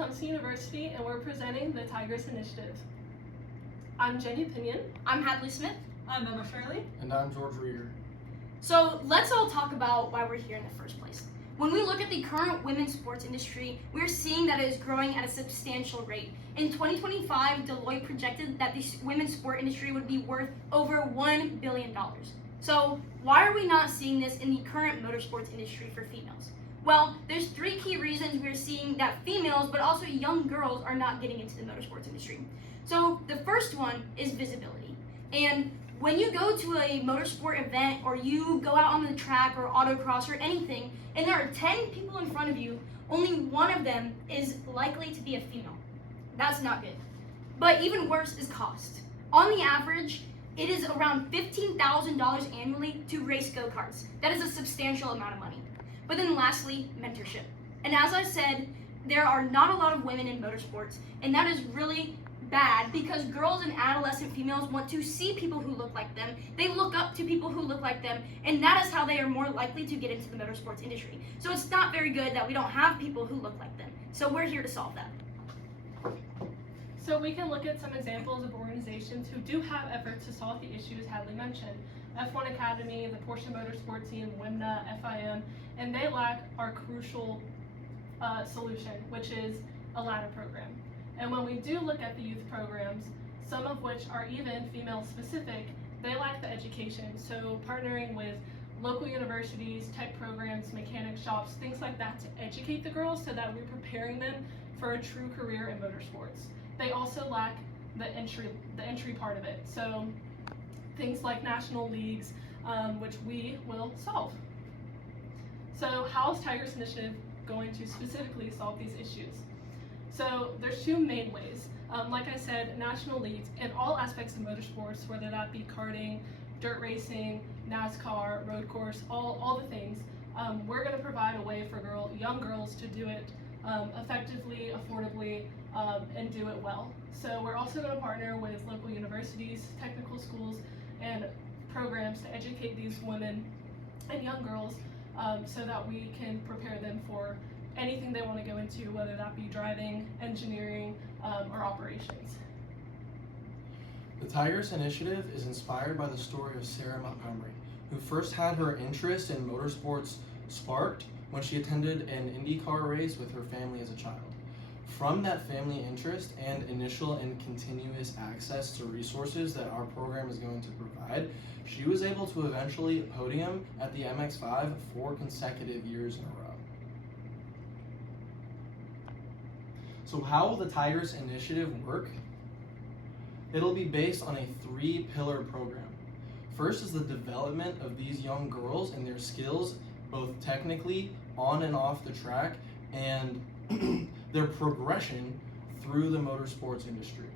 Tecumseh University, and we're presenting the Tigris Initiative. I'm Jenny Pinion. I'm Hadley Smith. I'm Emma Shirley. And I'm George Rieger. So let's all talk about why we're here in the first place. When we look at the current women's sports industry, we're seeing that it is growing at a substantial rate. In 2025, Deloitte projected that the women's sport industry would be worth over $1 billion. So why are we not seeing this in the current motorsports industry for females? Well, there's three key reasons we're seeing that females, but also young girls, are not getting into the motorsports industry. So the first one is visibility. And when you go to a motorsport event or you go out on the track or autocross or anything, and there are 10 people in front of you, only one of them is likely to be a female. That's not good. But even worse is cost. On the average, it is around $15,000 annually to race go-karts. That is a substantial amount of money. But then lastly, mentorship. And as I said, there are not a lot of women in motorsports, and that is really bad because girls and adolescent females want to see people who look like them. They look up to people who look like them, and that is how they are more likely to get into the motorsports industry. So it's not very good that we don't have people who look like them. So we're here to solve that. So we can look at some examples of organizations who do have efforts to solve the issues Hadley mentioned. F1 Academy, the Porsche Motorsport Team, WIMNA, FIM, and they lack our crucial solution, which is a ladder program. And when we do look at the youth programs, some of which are even female specific, they lack the education. So partnering with local universities, tech programs, mechanic shops, things like that to educate the girls so that we're preparing them for a true career in motorsports. They also lack the entry part of it. So things like national leagues, which we will solve. So how is Tigris Initiative going to specifically solve these issues? So there's two main ways. Like I said, national leagues in all aspects of motorsports, whether that be karting, dirt racing, NASCAR, road course, all the things. We're going to provide a way for young girls to do it effectively, affordably, and do it well. So we're also going to partner with local universities, technical schools, and programs to educate these women and young girls so that we can prepare them for anything they want to go into, whether that be driving, engineering, or operations. The Tigris Initiative is inspired by the story of Sarah Montgomery, who first had her interest in motorsports sparked when she attended an IndyCar race with her family as a child. From that family interest and initial and continuous access to resources that our program is going to provide, she was able to eventually podium at the MX5 4 consecutive years in a row. So how will the Tigris Initiative work? It'll be based on a 3-pillar program. First is the development of these young girls and their skills, both technically, on and off the track, and their progression through the motorsports industry.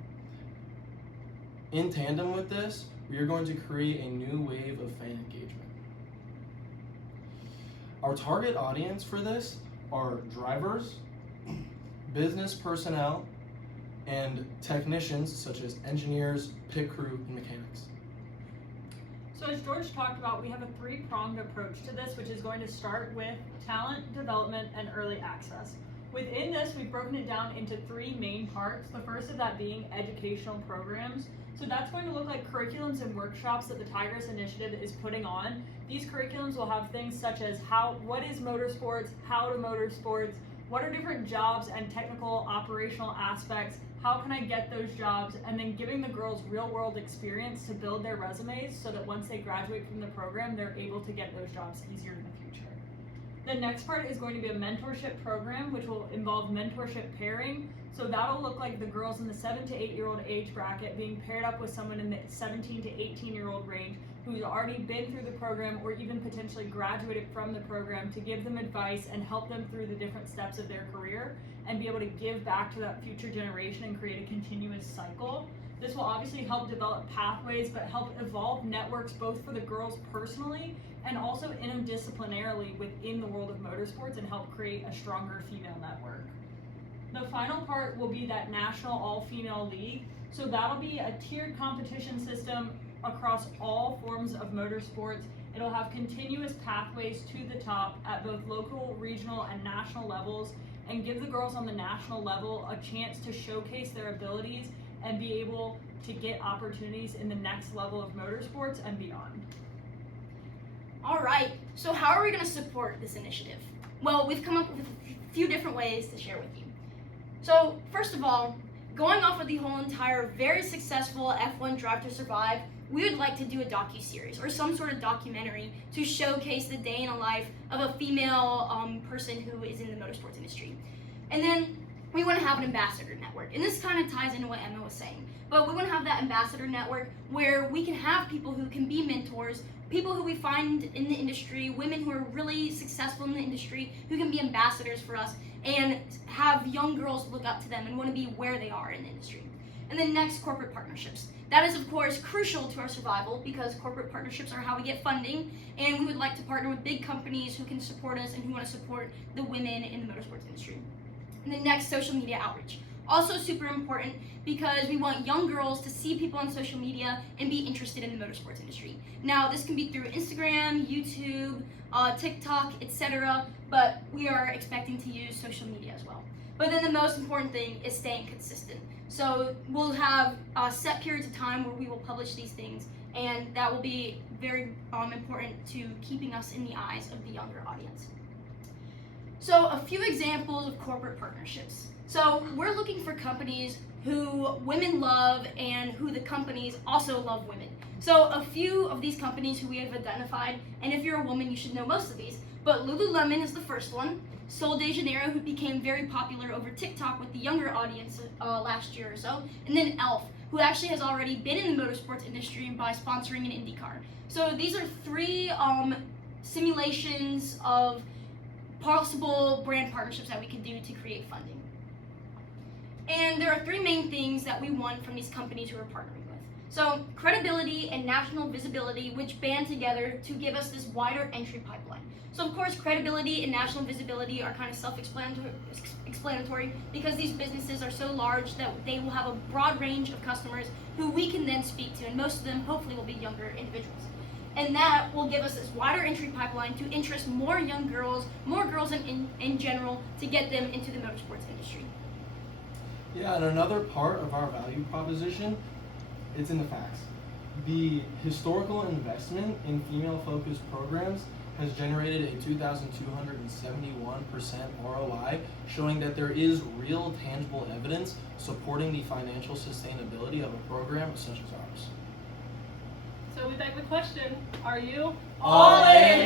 In tandem with this, we are going to create a new wave of fan engagement. Our target audience for this are drivers, business personnel, and technicians such as engineers, pit crew, and mechanics. So as George talked about, we have a 3-pronged approach to this, which is going to start with talent development and early access. Within this, we've broken it down into 3 main parts. The first of that being educational programs. So that's going to look like curriculums and workshops that the Tigris Initiative is putting on. These curriculums will have things such as what is motorsports, how to motorsports, what are different jobs and technical operational aspects, how can I get those jobs, and then giving the girls real-world experience to build their resumes so that once they graduate from the program, they're able to get those jobs easier in the future. The next part is going to be a mentorship program, which will involve mentorship pairing. So that'll look like the girls in the 7 to 8-year-old age bracket being paired up with someone in the 17 to 18-year-old range who's already been through the program or even potentially graduated from the program to give them advice and help them through the different steps of their career and be able to give back to that future generation and create a continuous cycle. This will obviously help develop pathways, but help evolve networks both for the girls personally and also interdisciplinarily within the world of motorsports and help create a stronger female network. The final part will be that national all-female league. So that'll be a tiered competition system across all forms of motorsports. It'll have continuous pathways to the top at both local, regional, and national levels. and give the girls on the national level a chance to showcase their abilities and be able to get opportunities in the next level of motorsports and beyond. All right, so how are we going to support this initiative? Well, we've come up with a few different ways to share with you. So, first of all, going off of the whole entire very successful F1 Drive to Survive, we would like to do a docu-series or some sort of documentary to showcase the day in the life of a female person who is in the motorsports industry. And then we want to have an ambassador network. And this kind of ties into what Emma was saying. But we want to have that ambassador network where we can have people who can be mentors, people who we find in the industry, women who are really successful in the industry, who can be ambassadors for us and have young girls look up to them and want to be where they are in the industry. And then next, corporate partnerships. That is, of course, crucial to our survival because corporate partnerships are how we get funding, and we would like to partner with big companies who can support us and who want to support the women in the motorsports industry. And then next, social media outreach. Also super important because we want young girls to see people on social media and be interested in the motorsports industry. Now, this can be through Instagram, YouTube, TikTok, etc., but we are expecting to use social media as well. But then the most important thing is staying consistent. So we'll have set periods of time where we will publish these things, and that will be very important to keeping us in the eyes of the younger audience. So a few examples of corporate partnerships. So we're looking for companies who women love and who the companies also love women. So a few of these companies who we have identified, and if you're a woman, you should know most of these, but Lululemon is the first one. Sol de Janeiro, who became very popular over TikTok with the younger audience last year or so, and then Elf, who actually has already been in the motorsports industry by sponsoring an IndyCar. So these are three simulations of possible brand partnerships that we could do to create funding. And there are three main things that we want from these companies who we're partnering with. So credibility and national visibility, which band together to give us this wider entry pipeline. So of course, credibility and national visibility are kind of self-explanatory because these businesses are so large that they will have a broad range of customers who we can then speak to, and most of them hopefully will be younger individuals. And that will give us this wider entry pipeline to interest more young girls, more girls in general, to get them into the motorsports industry. Yeah, and another part of our value proposition, it's in the facts. The historical investment in female-focused programs has generated a 2,271% ROI, showing that there is real tangible evidence supporting the financial sustainability of a program such as ours. So we beg the question, are you All in?